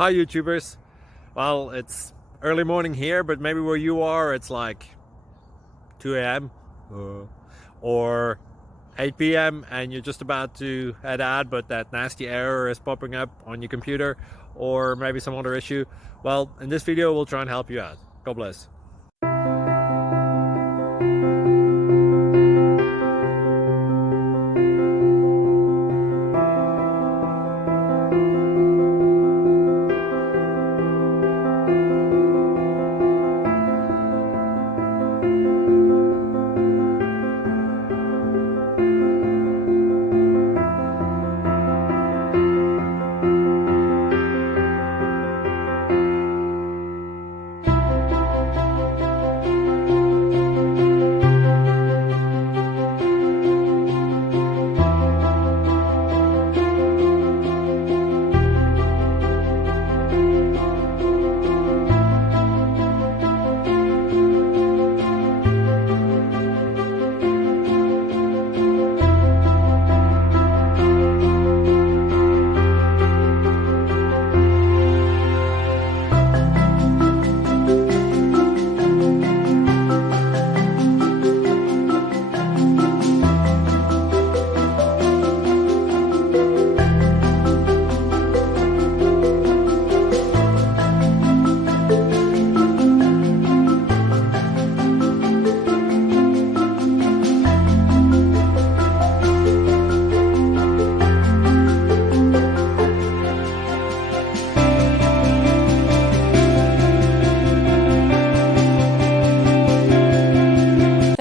Hi YouTubers. Well, it's early morning here, but maybe where you are it's like 2 a.m. or 8 p.m. and you're just about to head out, but that nasty error is popping up on your computer, or maybe some other issue. Well, in this video we'll try and help you out. God bless.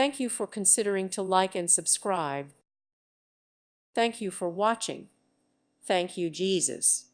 Thank you for considering to like and subscribe. Thank you for watching. Thank you, Jesus.